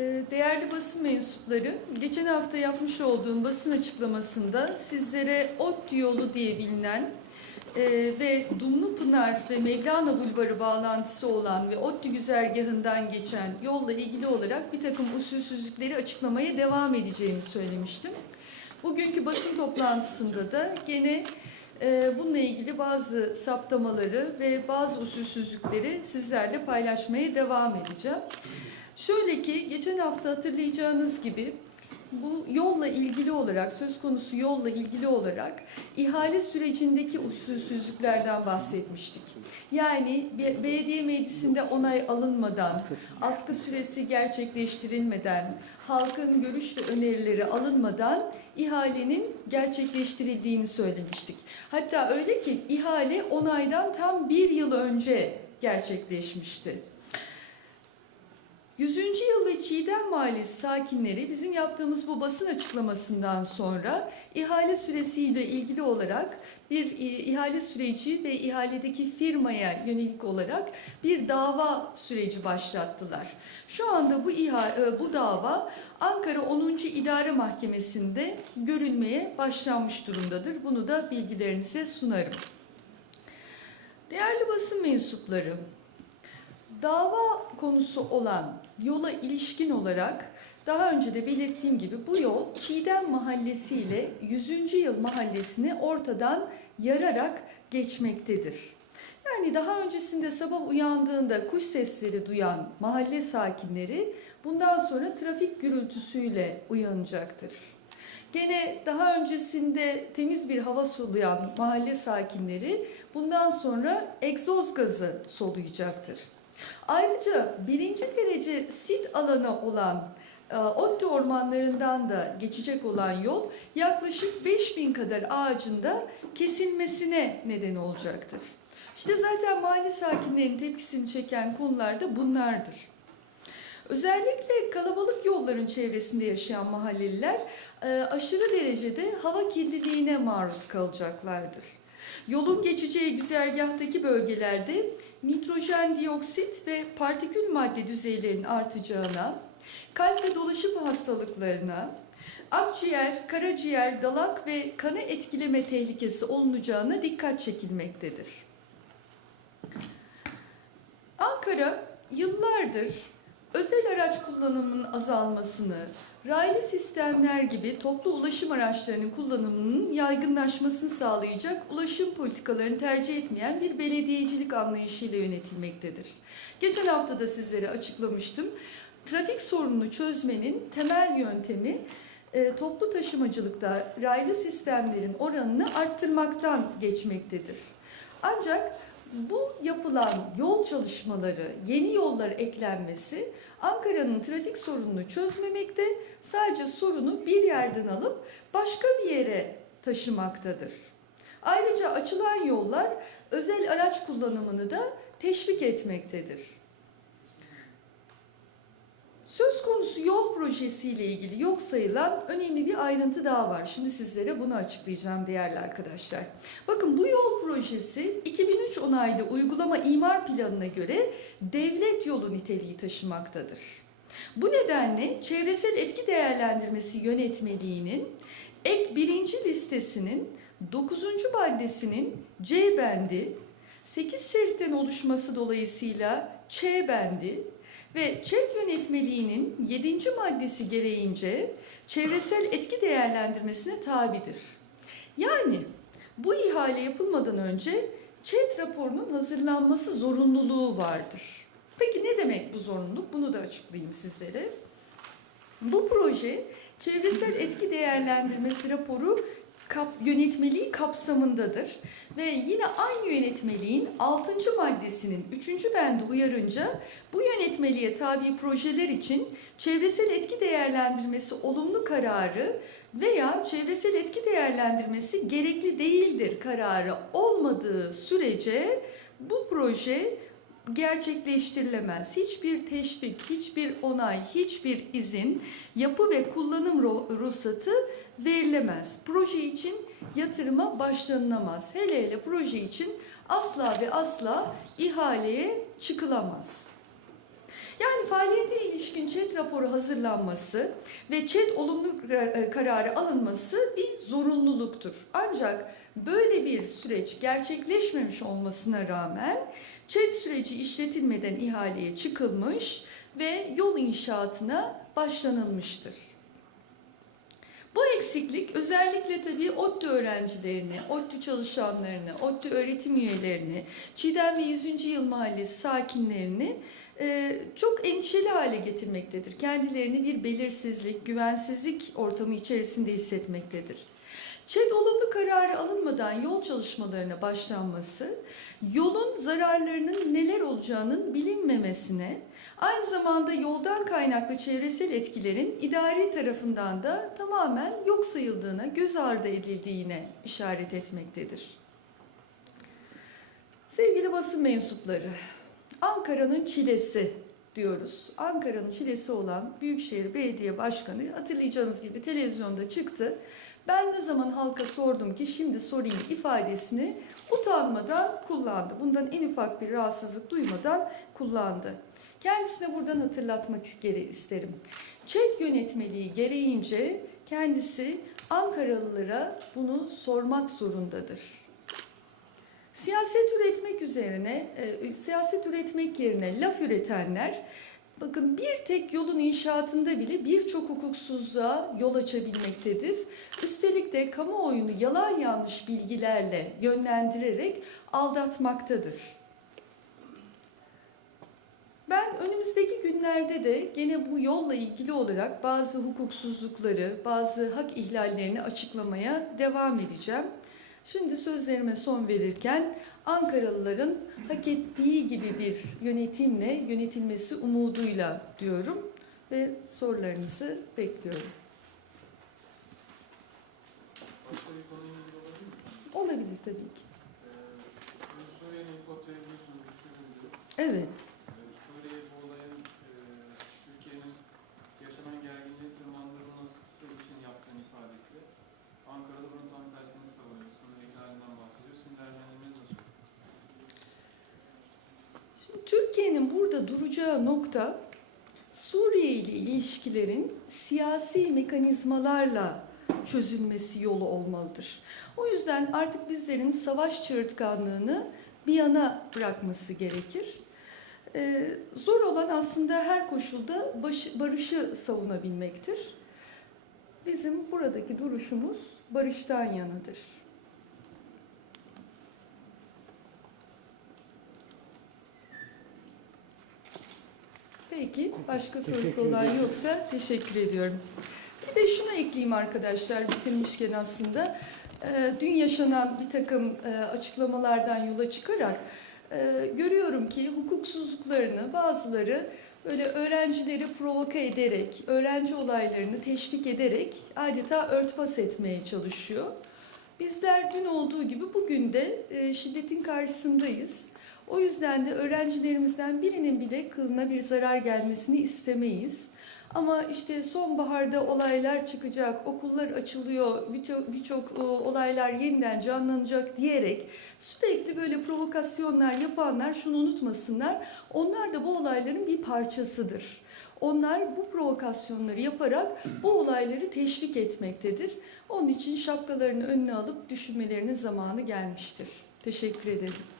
Ee, Değerli basın mensupları, geçen hafta yapmış olduğum basın açıklamasında sizlere ODTÜ yolu diye bilinen e, ve Dumlupınar ve Mevlana Bulvarı bağlantısı olan ve ODTÜ güzergahından geçen yolla ilgili olarak bir takım usulsüzlükleri açıklamaya devam edeceğimi söylemiştim. Bugünkü basın toplantısında da gene e, bununla ilgili bazı saptamaları ve bazı usulsüzlükleri sizlerle paylaşmaya devam edeceğim. Şöyle ki geçen hafta hatırlayacağınız gibi bu yolla ilgili olarak söz konusu yolla ilgili olarak ihale sürecindeki usulsüzlüklerden bahsetmiştik. Yani be- belediye meclisinde onay alınmadan, askı süresi gerçekleştirilmeden, halkın görüş ve önerileri alınmadan ihalenin gerçekleştirildiğini söylemiştik. Hatta öyle ki ihale onaydan tam bir yıl önce gerçekleşmişti. 100. yıl ve Çiğdem Mahallesi sakinleri bizim yaptığımız bu basın açıklamasından sonra ihale süresiyle ilgili olarak bir e, ihale süreci ve ihaledeki firmaya yönelik olarak bir dava süreci başlattılar. Şu anda bu iha, e, bu dava Ankara 10. İdare Mahkemesi'nde görülmeye başlanmış durumdadır. Bunu da bilgilerinize sunarım. Değerli basın mensupları, Dava konusu olan yola ilişkin olarak daha önce de belirttiğim gibi bu yol Çiğdem Mahallesi ile 100. Yıl Mahallesi'ni ortadan yararak geçmektedir. Yani daha öncesinde sabah uyandığında kuş sesleri duyan mahalle sakinleri bundan sonra trafik gürültüsüyle uyanacaktır. Gene daha öncesinde temiz bir hava soluyan mahalle sakinleri bundan sonra egzoz gazı soluyacaktır. Ayrıca birinci derece sit alanı olan e, Ottu ormanlarından da geçecek olan yol yaklaşık 5000 kadar ağacın da kesilmesine neden olacaktır. İşte zaten mahalle sakinlerinin tepkisini çeken konular da bunlardır. Özellikle kalabalık yolların çevresinde yaşayan mahalleliler e, aşırı derecede hava kirliliğine maruz kalacaklardır. Yolun geçeceği güzergahtaki bölgelerde nitrojen dioksit ve partikül madde düzeylerinin artacağına, kalp ve dolaşım hastalıklarına, akciğer, karaciğer, dalak ve kanı etkileme tehlikesi olunacağına dikkat çekilmektedir. Ankara yıllardır özel araç kullanımının azalmasını, raylı sistemler gibi toplu ulaşım araçlarının kullanımının yaygınlaşmasını sağlayacak ulaşım politikalarını tercih etmeyen bir belediyecilik anlayışıyla yönetilmektedir. Geçen hafta da sizlere açıklamıştım. Trafik sorununu çözmenin temel yöntemi e, toplu taşımacılıkta raylı sistemlerin oranını arttırmaktan geçmektedir. Ancak bu yapılan yol çalışmaları, yeni yollar eklenmesi Ankara'nın trafik sorununu çözmemekte, sadece sorunu bir yerden alıp başka bir yere taşımaktadır. Ayrıca açılan yollar özel araç kullanımını da teşvik etmektedir. Söz konusu yol projesiyle ilgili yok sayılan önemli bir ayrıntı daha var. Şimdi sizlere bunu açıklayacağım değerli arkadaşlar. Bakın bu yol projesi 2003 onaylı uygulama imar planına göre devlet yolu niteliği taşımaktadır. Bu nedenle çevresel etki değerlendirmesi yönetmeliğinin ek birinci listesinin 9. maddesinin C bendi 8 şeritten oluşması dolayısıyla Ç bendi ve ÇED yönetmeliğinin 7. maddesi gereğince çevresel etki değerlendirmesine tabidir. Yani bu ihale yapılmadan önce ÇED raporunun hazırlanması zorunluluğu vardır. Peki ne demek bu zorunluluk? Bunu da açıklayayım sizlere. Bu proje çevresel etki değerlendirmesi raporu kap, yönetmeliği kapsamındadır. Ve yine aynı yönetmeliğin 6. maddesinin 3. bendi uyarınca bu yönetmeliğe tabi projeler için çevresel etki değerlendirmesi olumlu kararı veya çevresel etki değerlendirmesi gerekli değildir kararı olmadığı sürece bu proje gerçekleştirilemez. Hiçbir teşvik, hiçbir onay, hiçbir izin, yapı ve kullanım ru- ruhsatı verilemez. Proje için yatırıma başlanılamaz. Hele hele proje için asla ve asla ihaleye çıkılamaz. Yani faaliyete ilişkin ÇED raporu hazırlanması ve ÇED olumlu kar- kararı alınması bir zorunluluktur. Ancak böyle bir süreç gerçekleşmemiş olmasına rağmen ÇED süreci işletilmeden ihaleye çıkılmış ve yol inşaatına başlanılmıştır. Bu eksiklik özellikle tabii ODTÜ öğrencilerini, ODTÜ çalışanlarını, ODTÜ öğretim üyelerini, Çiğdem ve 100. Yıl Mahallesi sakinlerini e, çok endişeli hale getirmektedir. Kendilerini bir belirsizlik, güvensizlik ortamı içerisinde hissetmektedir. ÇED olumlu kararı alınmadan yol çalışmalarına başlanması, yolun zararlarının neler olacağının bilinmemesine, aynı zamanda yoldan kaynaklı çevresel etkilerin idari tarafından da tamamen yok sayıldığına, göz ardı edildiğine işaret etmektedir. Sevgili basın mensupları, Ankara'nın çilesi diyoruz. Ankara'nın çilesi olan Büyükşehir Belediye Başkanı hatırlayacağınız gibi televizyonda çıktı. Ben ne zaman halka sordum ki şimdi sorayım ifadesini utanmadan kullandı. Bundan en ufak bir rahatsızlık duymadan kullandı. Kendisine buradan hatırlatmak isterim. ÇED yönetmeliği gereğince kendisi Ankaralılara bunu sormak zorundadır. Siyaset üretmek üzerine, e, siyaset üretmek yerine laf üretenler, bakın bir tek yolun inşaatında bile birçok hukuksuzluğa yol açabilmektedir. Üstelik de kamuoyunu yalan yanlış bilgilerle yönlendirerek aldatmaktadır. Ben önümüzdeki günlerde de gene bu yolla ilgili olarak bazı hukuksuzlukları, bazı hak ihlallerini açıklamaya devam edeceğim. Şimdi sözlerime son verirken Ankaralıların hak ettiği gibi bir yönetimle yönetilmesi umuduyla diyorum ve sorularınızı bekliyorum. Olabilir tabii ki. Ee. Evet. Türkiye'nin burada duracağı nokta Suriye ile ilişkilerin siyasi mekanizmalarla çözülmesi yolu olmalıdır. O yüzden artık bizlerin savaş çığırtkanlığını bir yana bırakması gerekir. Ee, zor olan aslında her koşulda baş- barışı savunabilmektir. Bizim buradaki duruşumuz barıştan yanadır. Peki, başka sorusu olan yoksa teşekkür ediyorum. Bir de şunu ekleyeyim arkadaşlar bitirmişken aslında. Ee, Dün yaşanan bir takım e, açıklamalardan yola çıkarak e, görüyorum ki hukuksuzluklarını bazıları böyle öğrencileri provoke ederek, öğrenci olaylarını teşvik ederek adeta örtbas etmeye çalışıyor. Bizler dün olduğu gibi bugün de e, şiddetin karşısındayız. O yüzden de öğrencilerimizden birinin bile kılına bir zarar gelmesini istemeyiz. Ama işte sonbaharda olaylar çıkacak, okullar açılıyor, birçok e, olaylar yeniden canlanacak diyerek sürekli böyle provokasyonlar yapanlar şunu unutmasınlar. Onlar da bu olayların bir parçasıdır. Onlar bu provokasyonları yaparak bu olayları teşvik etmektedir. Onun için şapkalarını önüne alıp düşünmelerinin zamanı gelmiştir. Teşekkür ederim.